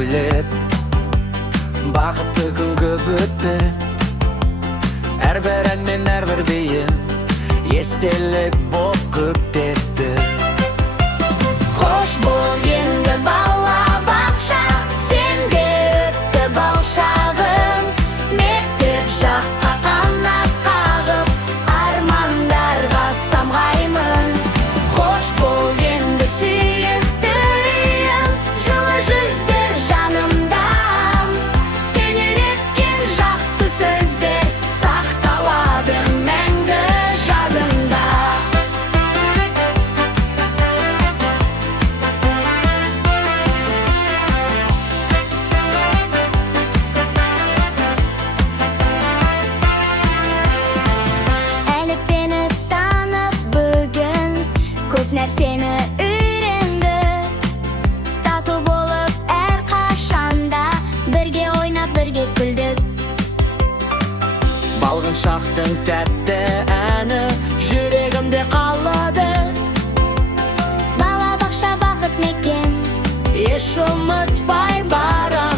билеп, бақытты күн көп өтті. Әрбір ән мен әрбір бейін естелік боп көктетті. Қош бол енді бала бақша, сенде өтті бал шағым. Мектеп жаққа қанат қағып, армандарға самғаймын. Қош бол енді сүйікті үйім, жылы жүздер жанымда. Сен үйреткен жақсы сөздер сақталады мәңгі жадымда. Әліппені танып бүгін көп нәрсені үйренді. Тату болып әрқашанда бірге ойнап бірге күлдік. Балғын шақтың тәтті әні жүрегімде қалады. Бала бақша бақыт мекен, Еш ұмытпай барам.